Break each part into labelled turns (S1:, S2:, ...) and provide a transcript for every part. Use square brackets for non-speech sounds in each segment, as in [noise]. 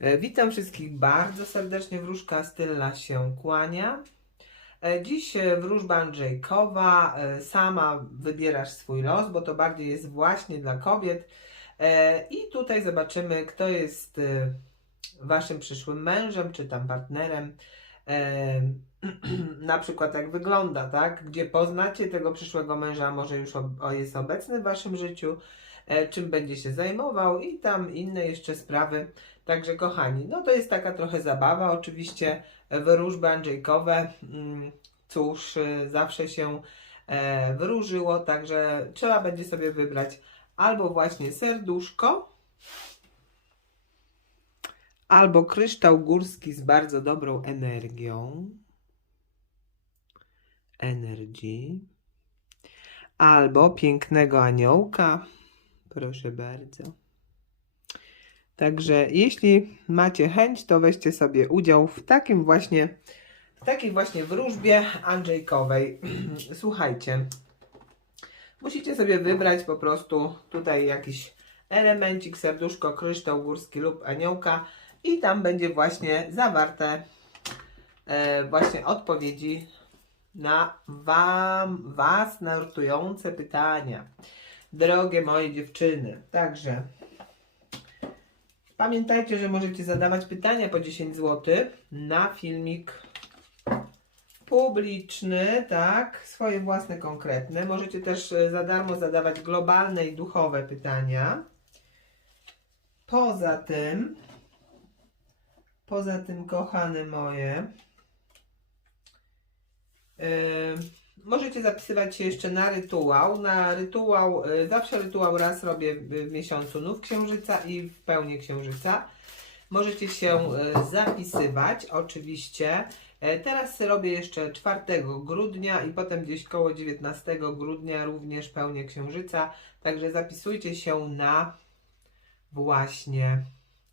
S1: E, Witam wszystkich bardzo serdecznie. Wróżka Stylla się kłania. E, Dziś e, wróżba Andrzejkowa. Sama wybierasz swój los, bo to bardziej jest właśnie dla kobiet. I tutaj zobaczymy, kto jest waszym przyszłym mężem, czy tam partnerem. [clears throat] Na przykład jak wygląda, tak? Gdzie poznacie tego przyszłego męża, może już jest obecny w waszym życiu, czym będzie się zajmował i tam inne jeszcze sprawy. Także kochani, no to jest taka trochę zabawa, oczywiście e, wróżby Andrzejkowe, mm, cóż, e, zawsze się e, wróżyło, także trzeba będzie sobie wybrać albo właśnie serduszko, albo kryształ górski z bardzo dobrą energią, energy, albo pięknego aniołka, proszę bardzo. Także jeśli macie chęć, to weźcie sobie udział w takim właśnie, w takiej właśnie wróżbie Andrzejkowej. [clears throat] Słuchajcie, musicie sobie wybrać po prostu tutaj jakiś elemencik, serduszko, kryształ górski lub aniołka i tam będzie właśnie zawarte e, właśnie odpowiedzi na wam, was nurtujące pytania. Drogie moje dziewczyny, także Pamiętajcie, że możecie zadawać pytania po 10 zł na filmik publiczny, tak, swoje własne, konkretne. Możecie też e, za darmo zadawać globalne i duchowe pytania. Poza tym, poza tym, kochane moje, e, możecie zapisywać się jeszcze na rytuał. Na rytuał, e, zawsze rytuał raz robię w miesiącu nów księżyca i w pełni księżyca. Możecie się e, zapisywać, oczywiście. E, Teraz robię jeszcze 4 grudnia i potem gdzieś koło 19 grudnia również pełnię księżyca. Także zapisujcie się na właśnie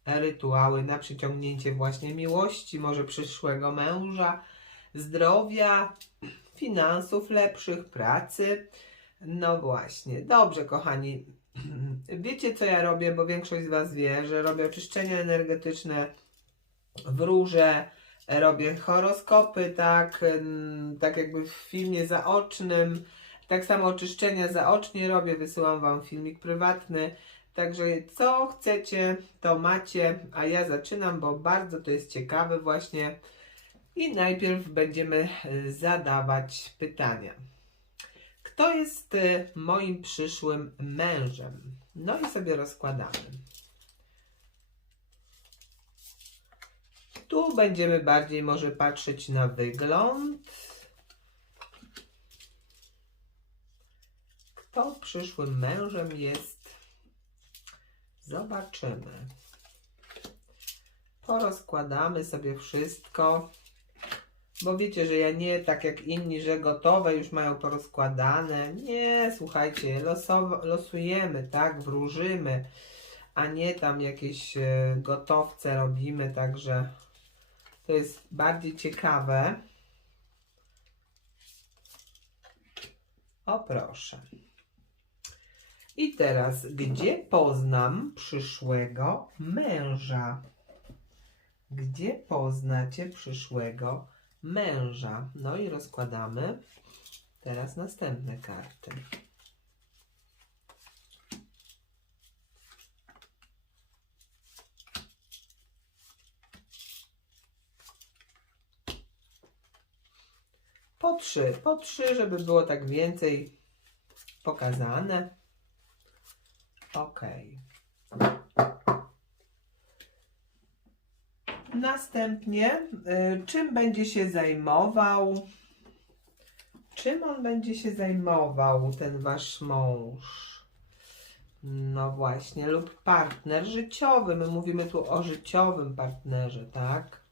S1: rytuały, na przyciągnięcie właśnie miłości, może przyszłego męża, zdrowia, finansów lepszych, pracy. No właśnie, dobrze, kochani. [clears throat] Wiecie, co ja robię, bo większość z Was wie, że robię oczyszczenia energetyczne, wróżę, robię horoskopy, tak, ym, tak jakby w filmie zaocznym. Tak samo oczyszczenia zaocznie robię, wysyłam Wam filmik prywatny. Także co chcecie, to macie, a ja zaczynam, bo bardzo to jest ciekawe właśnie. I najpierw będziemy y, zadawać pytania. Kto jest y, moim przyszłym mężem? No i sobie rozkładamy. Tu będziemy bardziej może patrzeć na wygląd. Kto przyszłym mężem jest? Zobaczymy. Porozkładamy sobie wszystko. Bo wiecie, że ja nie tak jak inni, że gotowe już mają porozkładane. Nie, słuchajcie, losujemy, tak, wróżymy, a nie tam jakieś e, gotowce robimy, także to jest bardziej ciekawe. O proszę. I teraz, gdzie poznam przyszłego męża? Gdzie poznacie przyszłego męża? No i rozkładamy teraz następne karty. Po trzy, po trzy, żeby było tak więcej pokazane. Okej. Następnie, y, czym będzie się zajmował? Czym on będzie się zajmował, ten wasz mąż? No właśnie, lub partner życiowy. My mówimy tu o życiowym partnerze, tak?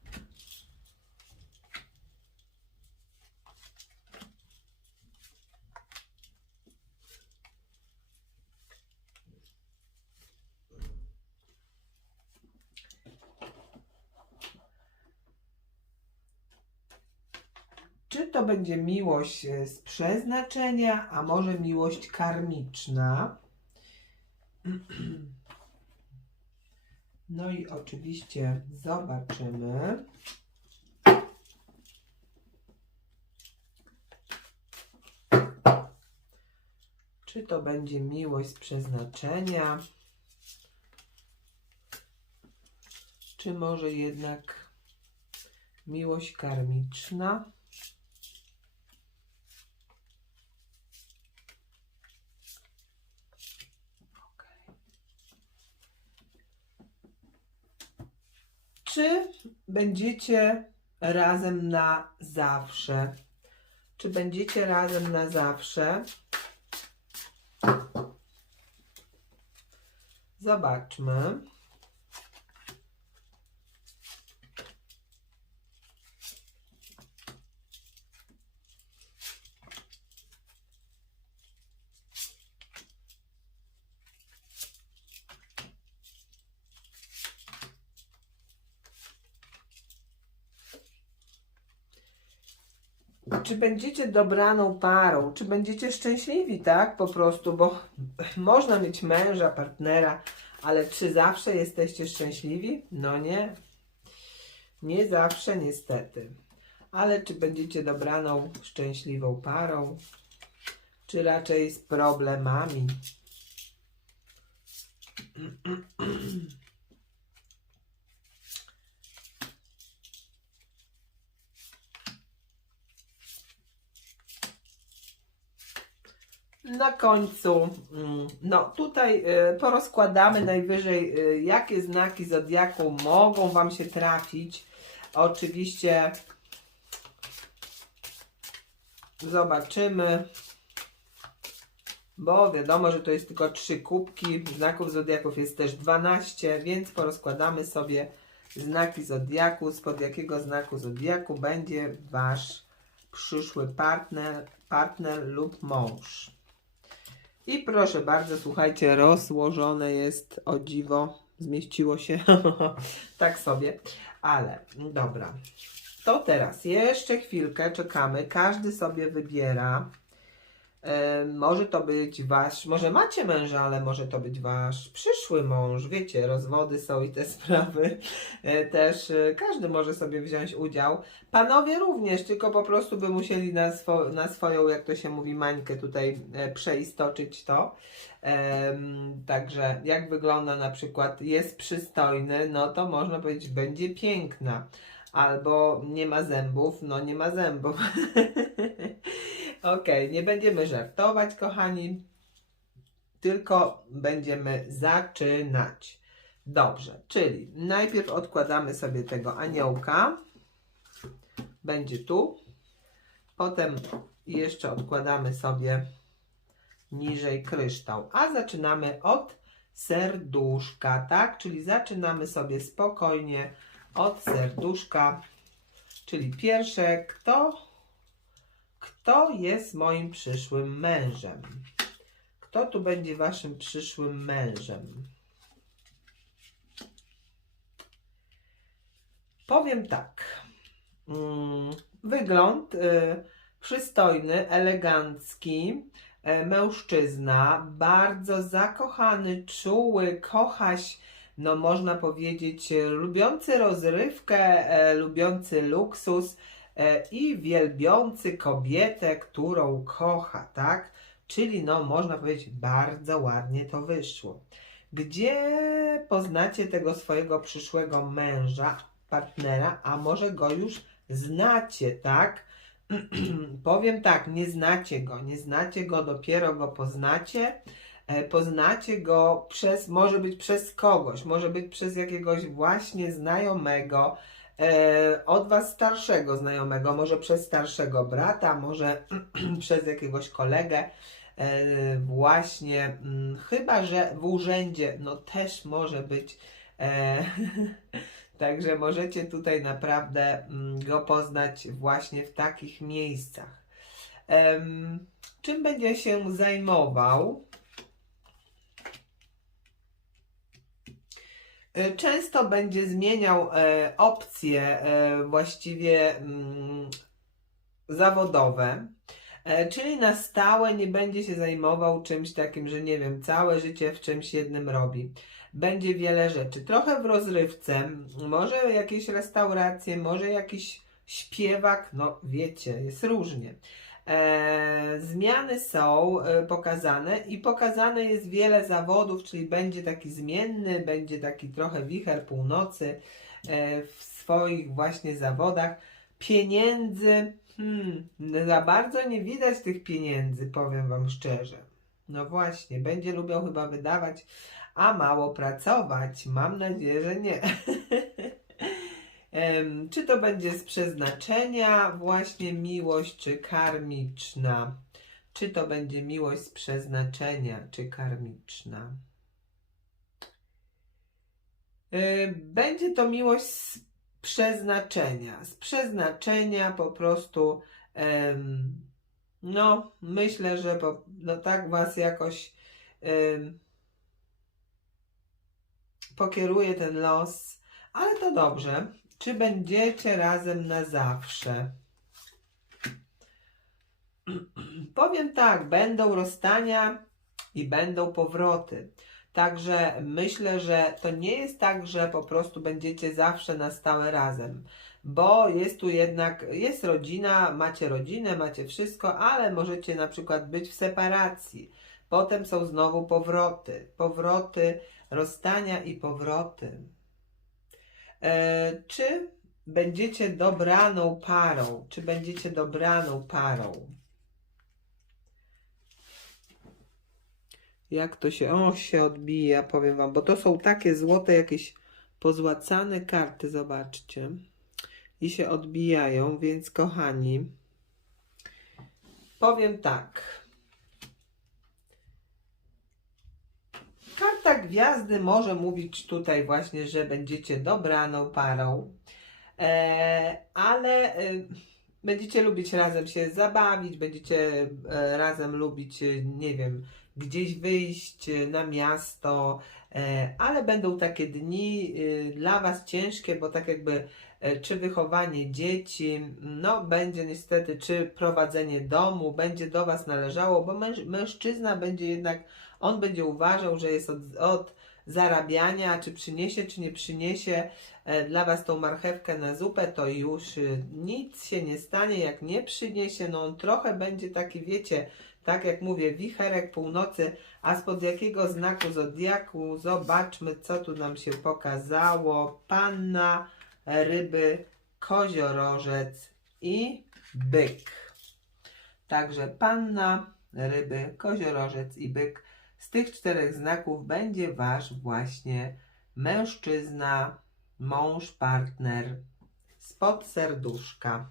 S1: Czy to będzie miłość e, z przeznaczenia, a może miłość karmiczna? [clears throat] No i oczywiście zobaczymy. Czy to będzie miłość z przeznaczenia? Czy może jednak miłość karmiczna? Czy będziecie razem na zawsze? Czy będziecie razem na zawsze? Zobaczmy. Czy będziecie dobraną parą? Czy będziecie szczęśliwi, tak? Po prostu, bo można mieć męża, partnera, ale czy zawsze jesteście szczęśliwi? No nie. Nie zawsze, niestety. Ale czy będziecie dobraną, szczęśliwą parą? Czy raczej z problemami? [clears throat] Na końcu, mm, no tutaj y, porozkładamy najwyżej, y, jakie znaki zodiaku mogą Wam się trafić. Oczywiście zobaczymy, bo wiadomo, że to jest tylko trzy kubki. Znaków zodiaków jest też 12, więc porozkładamy sobie znaki zodiaku, spod jakiego znaku zodiaku będzie Wasz przyszły partner, partner lub mąż. I proszę bardzo, słuchajcie, rozłożone jest o dziwo, zmieściło się [laughs] tak sobie, ale dobra. To teraz jeszcze chwilkę czekamy, każdy sobie wybiera. Może to być wasz, może macie męża, ale może to być wasz przyszły mąż. Wiecie, rozwody są i te [laughs] sprawy e, też. E, każdy może sobie wziąć udział. Panowie również, tylko po prostu by musieli na, swo, na swoją, jak to się mówi, mańkę tutaj e, przeistoczyć to. Także jak wygląda na przykład, jest przystojny, no to można powiedzieć, będzie piękna. Albo nie ma zębów, no nie ma zębów. [laughs] Okej, nie będziemy żartować, kochani, tylko będziemy zaczynać. Dobrze, czyli najpierw odkładamy sobie tego aniołka. Będzie tu. Potem jeszcze odkładamy sobie niżej kryształ. A zaczynamy od serduszka, tak? Czyli zaczynamy sobie spokojnie od serduszka. Czyli pierwsze, kto kto jest moim przyszłym mężem? Kto tu będzie waszym przyszłym mężem? Powiem tak. Mm, Wygląd y, przystojny, elegancki, e, mężczyzna, bardzo zakochany, czuły, kochaś, no można powiedzieć, lubiący rozrywkę, e, lubiący luksus, i wielbiący kobietę, którą kocha, tak? Czyli, no, można powiedzieć, bardzo ładnie to wyszło. Gdzie poznacie tego swojego przyszłego męża, partnera, a może go już znacie, tak? [clears throat] Powiem tak, nie znacie go, nie znacie go, dopiero go poznacie. E, Poznacie go przez, może być przez kogoś, może być przez jakiegoś właśnie znajomego, e, od Was starszego znajomego, może przez starszego brata, może [clears throat] przez jakiegoś kolegę, e, właśnie, mm, chyba że w urzędzie, no też może być. E, [laughs] Także możecie tutaj naprawdę mm, go poznać właśnie w takich miejscach. Czym będzie się zajmował? Często będzie zmieniał e, opcje e, właściwie mm, zawodowe. Czyli na stałe nie będzie się zajmował czymś takim, że nie wiem, całe życie w czymś jednym robi. Będzie wiele rzeczy. Trochę w rozrywce, może jakieś restauracje, może jakiś śpiewak, no wiecie, jest różnie. E, zmiany są e, pokazane i pokazane jest wiele zawodów, czyli będzie taki zmienny, będzie taki trochę wicher północy e, w swoich właśnie zawodach. Pieniędzy, hmm, za bardzo nie widać tych pieniędzy, powiem Wam szczerze. No właśnie, będzie lubiał chyba wydawać, a mało pracować. Mam nadzieję, że nie. [laughs] Czy to będzie z przeznaczenia właśnie miłość, czy karmiczna? Czy to będzie miłość z przeznaczenia, czy karmiczna? Będzie to miłość z przeznaczenia. Z przeznaczenia po prostu, no, myślę, że po, no tak was jakoś pokieruje ten los, ale to dobrze. Czy będziecie razem na zawsze? [clears throat] Powiem tak, będą rozstania i będą powroty. Także myślę, że to nie jest tak, że po prostu będziecie zawsze na stałe razem, bo jest tu jednak, jest rodzina, macie rodzinę, macie wszystko, ale możecie na przykład być w separacji. Potem są znowu powroty, powroty, rozstania i powroty. E, czy będziecie dobraną parą? Czy będziecie dobraną parą? Jak to się, o się odbija, powiem wam, bo to są takie złote jakieś pozłacane karty, zobaczcie. I się odbijają, więc kochani, powiem tak. Karta gwiazdy może mówić tutaj właśnie, że będziecie dobraną parą, e, ale e, będziecie lubić razem się zabawić, będziecie e, razem lubić, nie wiem, gdzieś wyjść na miasto, ale będą takie dni dla Was ciężkie, bo tak jakby czy wychowanie dzieci, no będzie niestety, czy prowadzenie domu będzie do Was należało, bo męż, mężczyzna będzie jednak, on będzie uważał, że jest od, od zarabiania, czy przyniesie, czy nie przyniesie e, dla Was tą marchewkę na zupę, to już y, nic się nie stanie, jak nie przyniesie, no on trochę będzie taki, wiecie, tak jak mówię, wicherek północy, a spod jakiego znaku zodiaku? Zobaczmy, co tu nam się pokazało. Panna, ryby, koziorożec i byk. Także panna, ryby, koziorożec i byk. Tych czterech znaków będzie wasz właśnie mężczyzna, mąż, partner spod serduszka.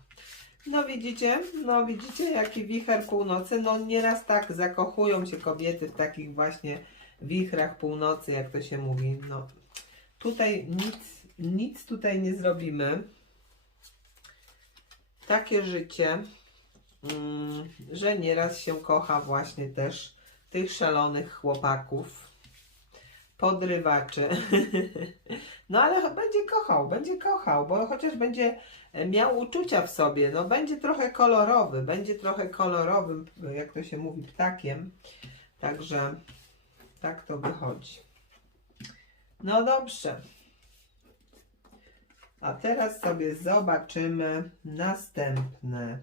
S1: No widzicie, no widzicie jaki wicher północy, no nieraz tak zakochują się kobiety w takich właśnie wichrach północy, jak to się mówi, no tutaj nic, nic tutaj nie zrobimy. Takie życie, mm, że nieraz się kocha właśnie też tych szalonych chłopaków, podrywaczy. [laughs] No ale będzie kochał, będzie kochał, bo chociaż będzie miał uczucia w sobie, no będzie trochę kolorowy, będzie trochę kolorowym, jak to się mówi, ptakiem. Także tak to wychodzi. No dobrze. A teraz sobie zobaczymy następne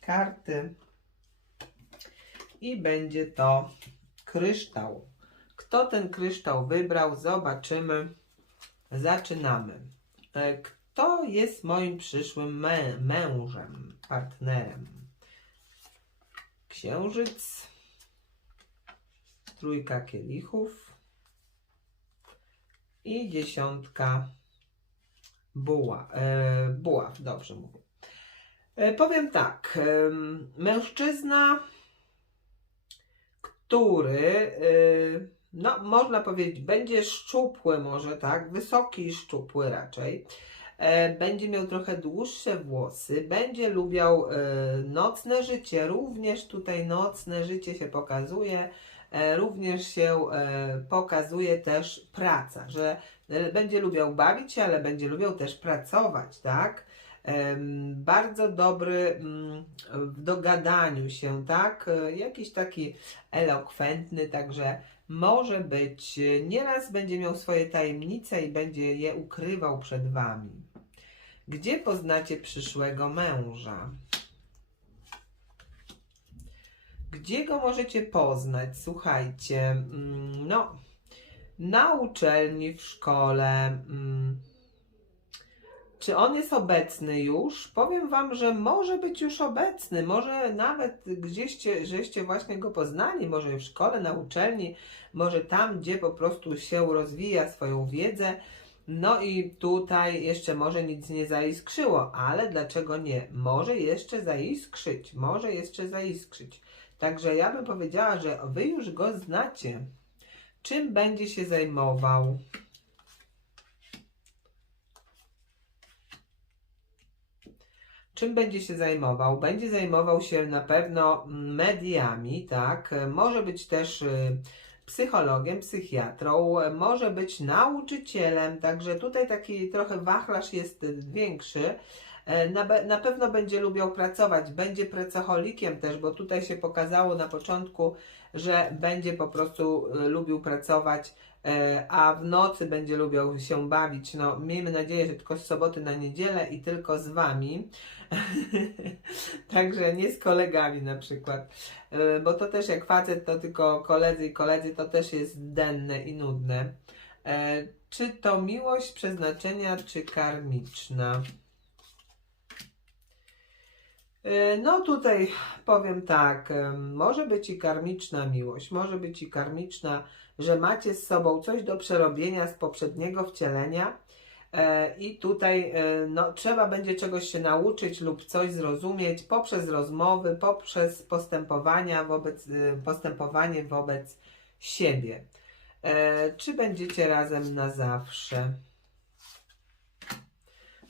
S1: karty. I będzie to kryształ. Kto ten kryształ wybrał, zobaczymy. Zaczynamy. E, Kto jest moim przyszłym mę mężem, partnerem? Księżyc, trójka kielichów i dziesiątka buła, e, buław, dobrze mówię. E, powiem tak, em, mężczyzna, który, y, no można powiedzieć, będzie szczupły może, tak, wysoki i szczupły raczej, e, będzie miał trochę dłuższe włosy, będzie lubiał e, nocne życie, również tutaj nocne życie się pokazuje, e, również się e, pokazuje też praca, że będzie lubiał bawić się, ale będzie lubiał też pracować, tak? Bardzo dobry mm, w dogadaniu się, tak? E, Jakiś taki elokwentny, także może być, e, nieraz będzie miał swoje tajemnice i będzie je ukrywał przed Wami. Gdzie poznacie przyszłego męża? Gdzie go możecie poznać? Słuchajcie, mm, no, na uczelni, w szkole. mm. Czy on jest obecny już? Powiem Wam, że może być już obecny. Może nawet gdzieście, żeście właśnie go poznali, może w szkole, na uczelni, może tam, gdzie po prostu się rozwija swoją wiedzę. No i tutaj jeszcze może nic nie zaiskrzyło, ale dlaczego nie? Może jeszcze zaiskrzyć, może jeszcze zaiskrzyć. Także ja bym powiedziała, że Wy już go znacie. Czym będzie się zajmował? Czym będzie się zajmował? Będzie zajmował się na pewno mediami, tak? Może być też y, psychologiem, psychiatrą, może być nauczycielem, także tutaj taki trochę wachlarz jest większy. E, Na, na pewno będzie lubiał pracować, będzie pracocholikiem też, bo tutaj się pokazało na początku, że będzie po prostu y, lubił pracować, a w nocy będzie lubił się bawić. No, miejmy nadzieję, że tylko z soboty na niedzielę i tylko z Wami. [laughs] Także nie z kolegami na przykład. E, Bo to też jak facet to tylko koledzy i koledzy, to też jest denne i nudne. E, Czy to miłość przeznaczenia, czy karmiczna? E, No tutaj powiem tak, może być i karmiczna miłość, może być i karmiczna, że macie z sobą coś do przerobienia z poprzedniego wcielenia e, i tutaj e, no, trzeba będzie czegoś się nauczyć lub coś zrozumieć poprzez rozmowy, poprzez postępowania wobec, e, postępowanie wobec siebie. Czy będziecie razem na zawsze?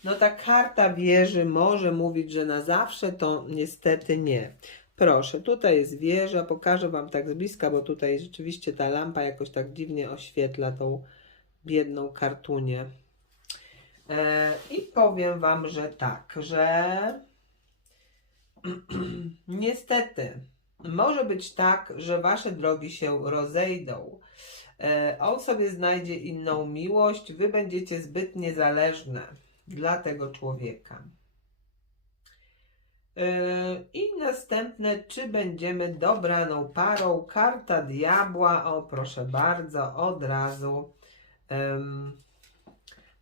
S1: No ta karta wieży może mówić, że na zawsze to niestety nie. Proszę, tutaj jest wieża, pokażę Wam tak z bliska, bo tutaj rzeczywiście ta lampa jakoś tak dziwnie oświetla tą biedną kartunię. E, I powiem Wam, że tak, że [clears throat] niestety może być tak, że Wasze drogi się rozejdą. E, on sobie znajdzie inną miłość, Wy będziecie zbyt niezależne dla tego człowieka. Yy, I następne, czy będziemy dobraną parą? Karta diabła, o proszę bardzo, od razu.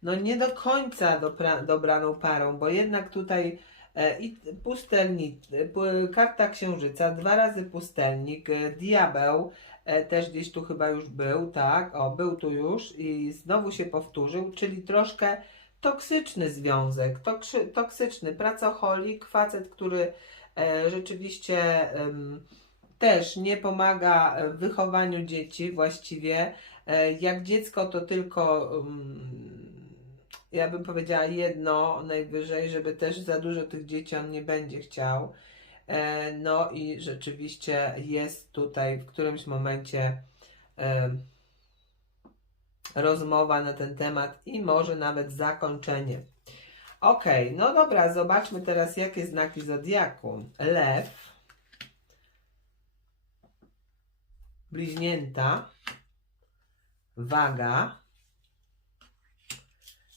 S1: No nie do końca dobra, dobraną parą, bo jednak tutaj e, i pustelnik, e, karta księżyca, dwa razy pustelnik, e, diabeł, e, też gdzieś tu chyba już był, tak, o był tu już i znowu się powtórzył, czyli troszkę toksyczny związek, toksyczny pracocholik, facet, który e, rzeczywiście też nie pomaga w wychowaniu dzieci właściwie. E, jak dziecko to tylko, ja bym powiedziała jedno najwyżej, żeby też za dużo tych dzieci on nie będzie chciał. E, no i rzeczywiście jest tutaj w którymś momencie rozmowa na ten temat i może nawet zakończenie. Ok, no dobra, zobaczmy teraz jakie znaki zodiaku. Lew, bliźnięta, waga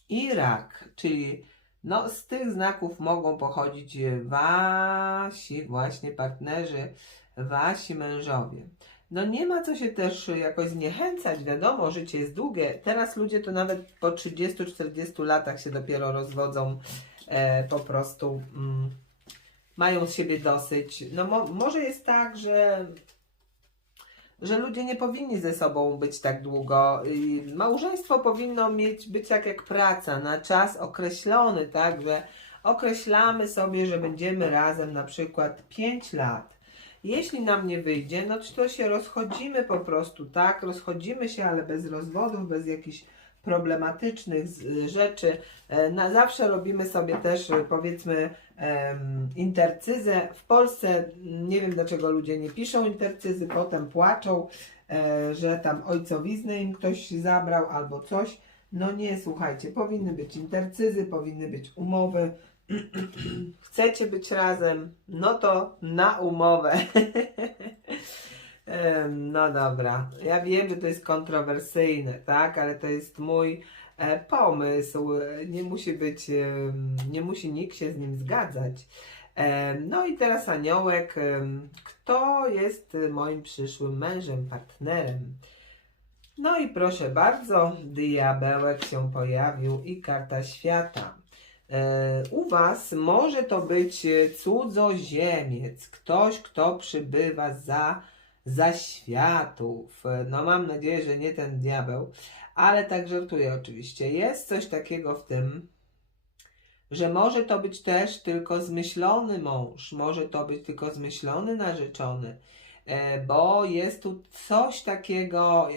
S1: i rak, czyli no z tych znaków mogą pochodzić wasi właśnie partnerzy, wasi mężowie. No nie ma co się też jakoś zniechęcać, wiadomo, życie jest długie. Teraz ludzie to nawet po 30-40 latach się dopiero rozwodzą, e, po prostu mm, mają z siebie dosyć. No mo, może jest tak, że że ludzie nie powinni ze sobą być tak długo. I małżeństwo powinno mieć być tak jak praca, na czas określony, tak, że określamy sobie, że będziemy razem na przykład 5 lat. Jeśli nam nie wyjdzie, no to się rozchodzimy po prostu, tak? Rozchodzimy się, ale bez rozwodów, bez jakichś problematycznych z- rzeczy. E, Na zawsze robimy sobie też, e, powiedzmy, intercyzę. W Polsce m, nie wiem dlaczego ludzie nie piszą intercyzy, potem płaczą, e, że tam ojcowiznę im ktoś zabrał albo coś. No nie, słuchajcie, powinny być intercyzy, powinny być umowy chcecie być razem, no to na umowę. No dobra, ja wiem, że to jest kontrowersyjne, tak, ale to jest mój e, pomysł. Nie musi być, nie musi nikt się z nim zgadzać. No i teraz aniołek, kto jest moim przyszłym mężem, partnerem? No i proszę bardzo, diabełek się pojawił i karta świata. E, U Was może to być e, cudzoziemiec, ktoś, kto przybywa za, za światów. E, No mam nadzieję, że nie ten diabeł, ale tak żartuję oczywiście. Jest coś takiego w tym, że może to być też tylko zmyślony mąż, może to być tylko zmyślony narzeczony, bo jest tu coś takiego,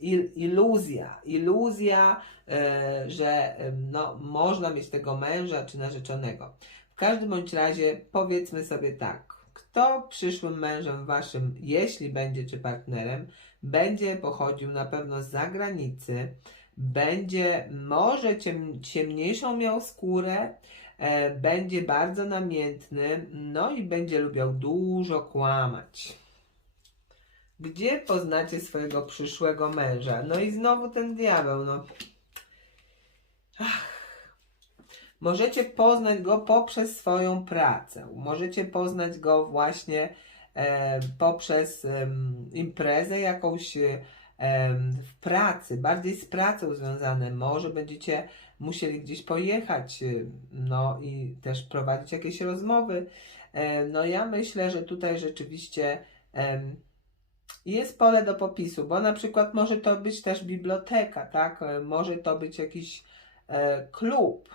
S1: il, iluzja, iluzja, e, że no, można mieć tego męża czy narzeczonego. W każdym bądź razie powiedzmy sobie tak, kto przyszłym mężem waszym, jeśli będzie czy partnerem, będzie pochodził na pewno z zagranicy, będzie może ciem, ciemniejszą miał skórę, e, będzie bardzo namiętny, no i będzie lubiał dużo kłamać. Gdzie poznacie swojego przyszłego męża? No i znowu ten diabeł, no. Ach. Możecie poznać go poprzez swoją pracę. Możecie poznać go właśnie e, poprzez em, imprezę jakąś e, w pracy, bardziej z pracą związane. Może będziecie musieli gdzieś pojechać, y, no i też prowadzić jakieś rozmowy. E, no ja myślę, że tutaj rzeczywiście em, jest pole do popisu, bo na przykład może to być też biblioteka, tak? E, Może to być jakiś e, klub.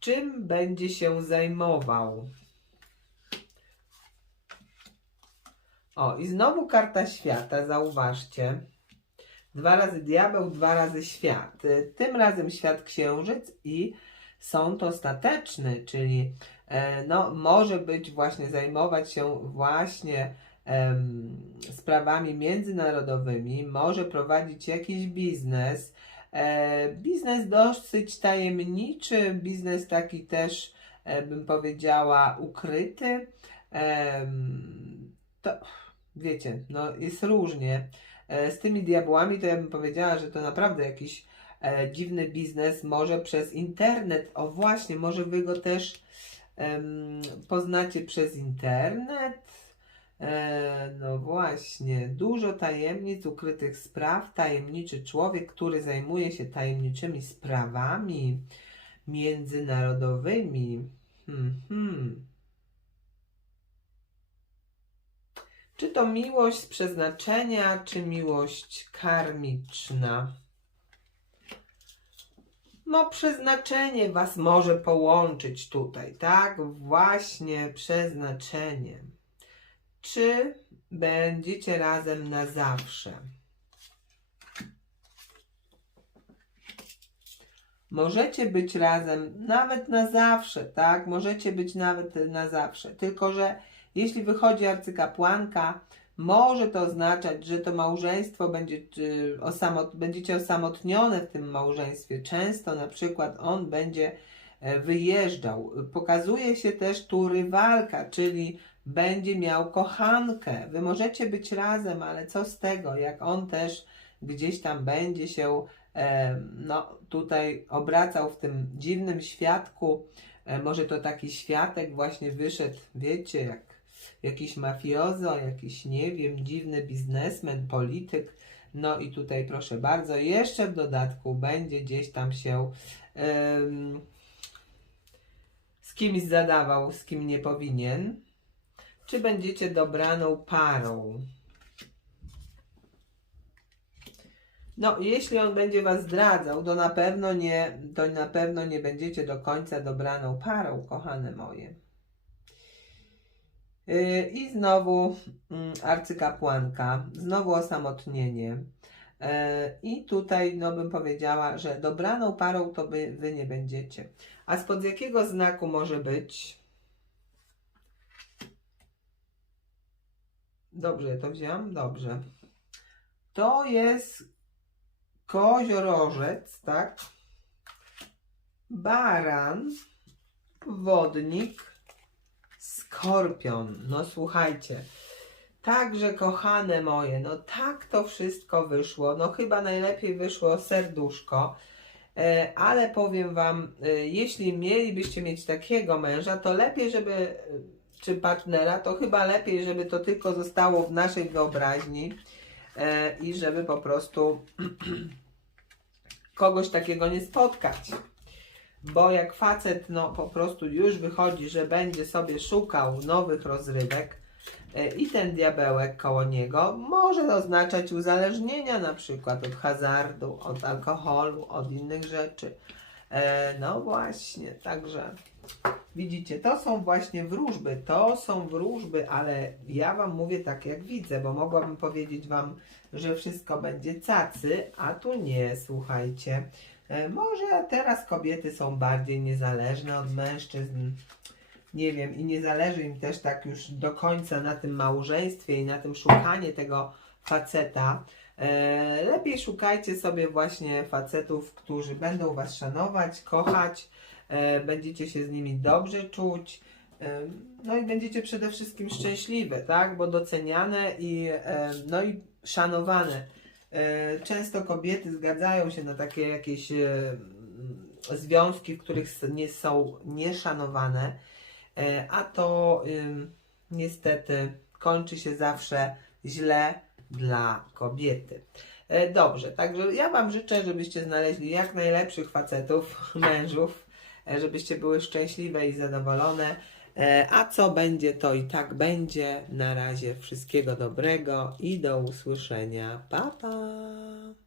S1: Czym będzie się zajmował? O, i znowu karta świata, zauważcie. Dwa razy diabeł, dwa razy świat. Y, Tym razem świat księżyc i sąd ostateczny, czyli e, no, może być właśnie zajmować się właśnie sprawami międzynarodowymi, może prowadzić jakiś biznes. E, biznes dosyć tajemniczy, biznes taki też, e, bym powiedziała, ukryty. To wiecie, no jest różnie. E, z tymi diabłami to ja bym powiedziała, że to naprawdę jakiś dziwny biznes, może przez internet. O właśnie, może wy go też poznacie przez internet. E, no właśnie, dużo tajemnic, ukrytych spraw, tajemniczy człowiek, który zajmuje się tajemniczymi sprawami międzynarodowymi. Hmm, hmm. Czy to miłość z przeznaczenia, czy miłość karmiczna? No, przeznaczenie Was może połączyć tutaj, tak? Właśnie przeznaczenie. Czy będziecie razem na zawsze? Możecie być razem nawet na zawsze, tak? Możecie być nawet na zawsze. Tylko, że jeśli wychodzi arcykapłanka, może to oznaczać, że to małżeństwo będzie, czy osamot, będziecie osamotnione w tym małżeństwie. Często na przykład on będzie e, wyjeżdżał. Pokazuje się też tu rywalka, czyli będzie miał kochankę. Wy możecie być razem, ale co z tego, jak on też gdzieś tam będzie się e, no, tutaj obracał w tym dziwnym świadku. E, może to taki światek właśnie wyszedł, wiecie, jak jakiś mafiozo, jakiś, nie wiem, dziwny biznesmen, polityk. No i tutaj proszę bardzo, jeszcze w dodatku będzie gdzieś tam się em, z kimś zadawał, z kim nie powinien. Czy będziecie dobraną parą? No, jeśli on będzie was zdradzał, to na pewno nie, to na pewno nie będziecie do końca dobraną parą, kochane moje. Yy, I znowu mm, arcykapłanka, znowu osamotnienie. Yy, I tutaj no, bym powiedziała, że dobraną parą to by, wy nie będziecie. A spod jakiego znaku może być? Dobrze, ja to wziąłem? Dobrze. To jest koziorożec, tak? Baran wodnik, skorpion. No słuchajcie. Także kochane moje, no tak to wszystko wyszło. No chyba najlepiej wyszło serduszko. E, Ale powiem Wam, e, jeśli mielibyście mieć takiego męża, to lepiej, żeby, czy partnera, to chyba lepiej, żeby to tylko zostało w naszej wyobraźni e, i żeby po prostu [clears throat] kogoś takiego nie spotkać. Bo jak facet no po prostu już wychodzi, że będzie sobie szukał nowych rozrywek e, i ten diabełek koło niego może oznaczać uzależnienia na przykład od hazardu, od alkoholu, od innych rzeczy. E, no właśnie, także widzicie, to są właśnie wróżby, to są wróżby, ale ja Wam mówię tak jak widzę, bo mogłabym powiedzieć Wam, że wszystko będzie cacy, a tu nie, słuchajcie. E, Może teraz kobiety są bardziej niezależne od mężczyzn. Nie wiem, i nie zależy im też tak już do końca na tym małżeństwie i na tym szukanie tego faceta. E, Lepiej szukajcie sobie właśnie facetów, którzy będą Was szanować, kochać, będziecie się z nimi dobrze czuć. e, No i będziecie przede wszystkim szczęśliwe, tak? Bo doceniane i, e, no i szanowane. E, Często kobiety zgadzają się na takie jakieś e, mm, związki, w których nie są nieszanowane, e, a to niestety kończy się zawsze źle dla kobiety. E, Dobrze, także ja Wam życzę, żebyście znaleźli jak najlepszych facetów, [laughs] mężów, e, żebyście były szczęśliwe i zadowolone. E, A co będzie, to i tak będzie. Na razie wszystkiego dobrego i do usłyszenia. Pa, pa!